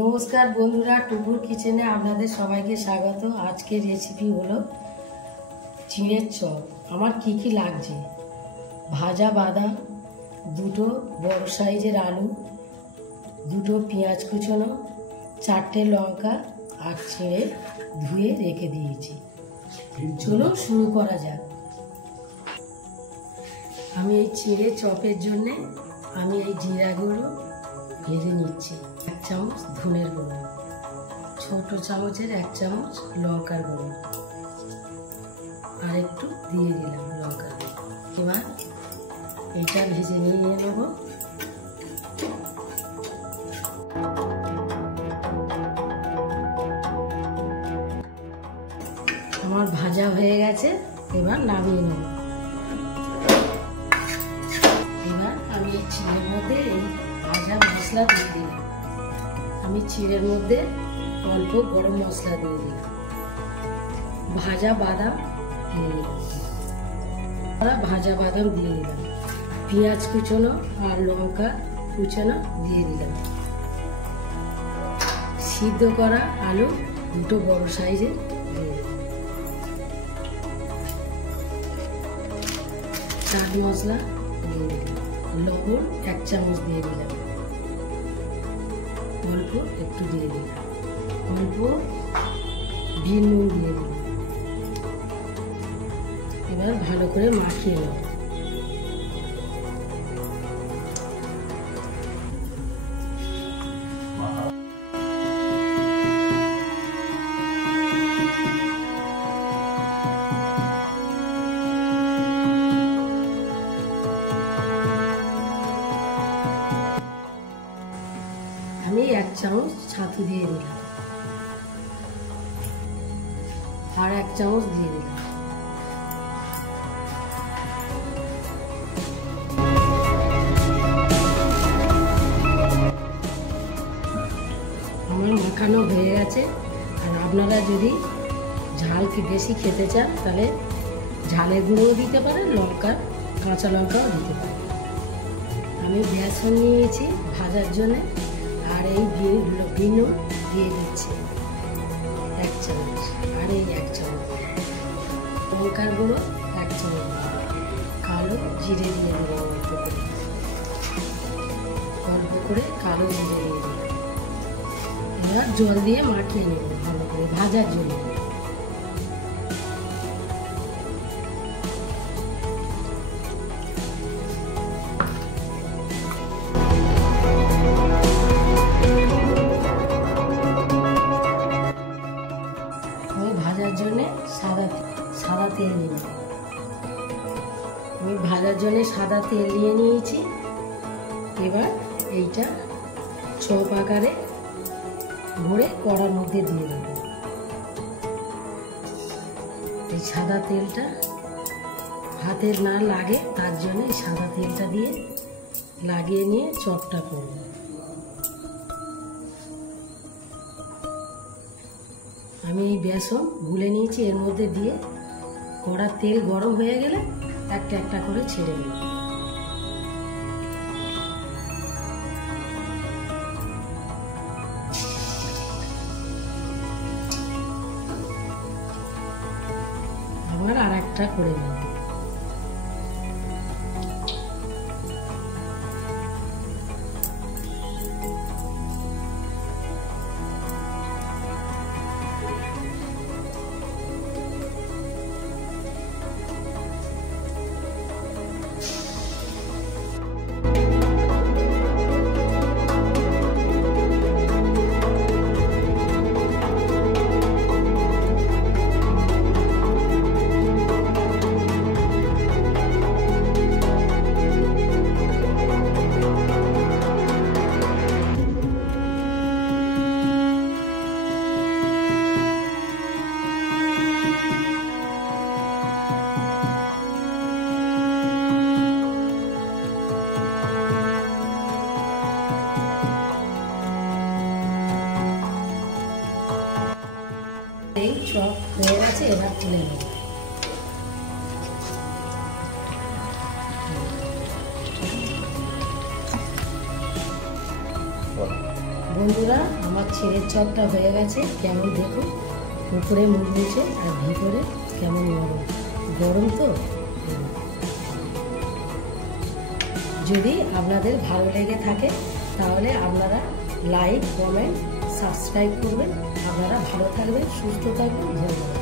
নমস্কার বন্ধুরা, টুকুর কিচেনে আপনাদের সবাইকে স্বাগত। আজকের রেসিপি হলো চিঁড়ের চপ। আমার কি কি লাগছে: ভাজা বাদাম, দুটো বড় সাইজের আলু, দুটো পেঁয়াজ কুচোনো, 4টে লঙ্কা আর চিঁড়ে ধুয়ে রেখে দিয়েছি। চলো শুরু করা যাক। আমি এই চিঁড়ে চপের জন্যে আমি এই জিরাগুলো ভেজে নিচ্ছি। 1 চামচ ধনের গুঁড়ো, ছোট চামচের 1 চামচ লঙ্কার গুঁড়ো, আর একটু দিয়ে দিলাম লঙ্কার গুঁড়ো। এবার এটা ভেজে নিয়ে নেব। আমার ভাজা হয়ে গেছে, এবার নামিয়ে নেব। এবার আমি এই চিঁড়ের মধ্যে এই ভাজা মশলা দিয়ে দিলাম। আমি চিঁড়ের মধ্যে অল্প গরম মশলা দিয়ে দিলাম, ভাজা বাদাম দিয়ে দিলাম, পেঁয়াজ কুচোনো আর লঙ্কা কুচোনো দিয়ে দিলাম, সিদ্ধ করা আলু দুটো বড় সাইজের দিয়ে দিলাম, চাট মশলা দিয়ে দিলাম, লবণ 1 চামচ দিয়ে দিলাম, অল্প একটু দিয়ে দিলাম, অল্প বিট নুন দিয়ে দিলাম। এবার ভালো করে মাখিয়ে নেব। আমি 1 চামচ ছাতু দিয়ে দিলাম, আর 1 চামচ দিয়ে দিলাম। আমার মাখানো হয়ে গেছে। আর আপনারা যদি ঝাল বেশি খেতে চান তাহলে ঝালের গুঁড়োও দিতে পারেন, কাঁচা লঙ্কাও দিতে পারেন। আমি বেসন নিয়েছি ভাজার জন্য, আর এই বিনু দিয়ে দিচ্ছি 1 চামচ, আর এই 1 চামচ লঙ্কার গুঁড়ো 1 চামচ, কালো জিরে দিয়ে দেবো অল্প করে কালো জিরে দিয়ে দেবো। এবার জল দিয়ে মাখিয়ে নেব ভালো করে ভাজার জন্য। ভাজার জন্য সাদা তেল নিয়ে আমি ভাজার জন্য সাদা তেল নিয়ে নিয়েছি। এবার এইটা চপ আকারে ভরে কড়ার মধ্যে দিয়ে দেব। এই সাদা তেলটা হাতে না লাগে তার জন্য এই সাদা তেলটা দিয়ে লাগিয়ে নিয়ে চপটা করব। আমি এই বেসন গুলে নিয়েছি, এর মধ্যে দিয়ে কড়ার তেল গরম হয়ে গেলে একটা একটা করে ছেড়ে দেব। আবার আর একটা করে নেব। এই চপ হয়ে গেছে, এবার তুলে নেব। বন্ধুরা, আমার চিড়ের চপটা হয়ে গেছে। কেমন দেখুন, উপরে মুচমুচে আর ভিতরে কেমন নরম। গরম তো। যদি আপনাদের ভালো লেগে থাকে তাহলে আপনারা লাইক, কমেন্ট, সাবস্ক্রাইব করবেন। আপনারা ভালো থাকবেন, সুস্থ থাকবেন। ধন্যবাদ।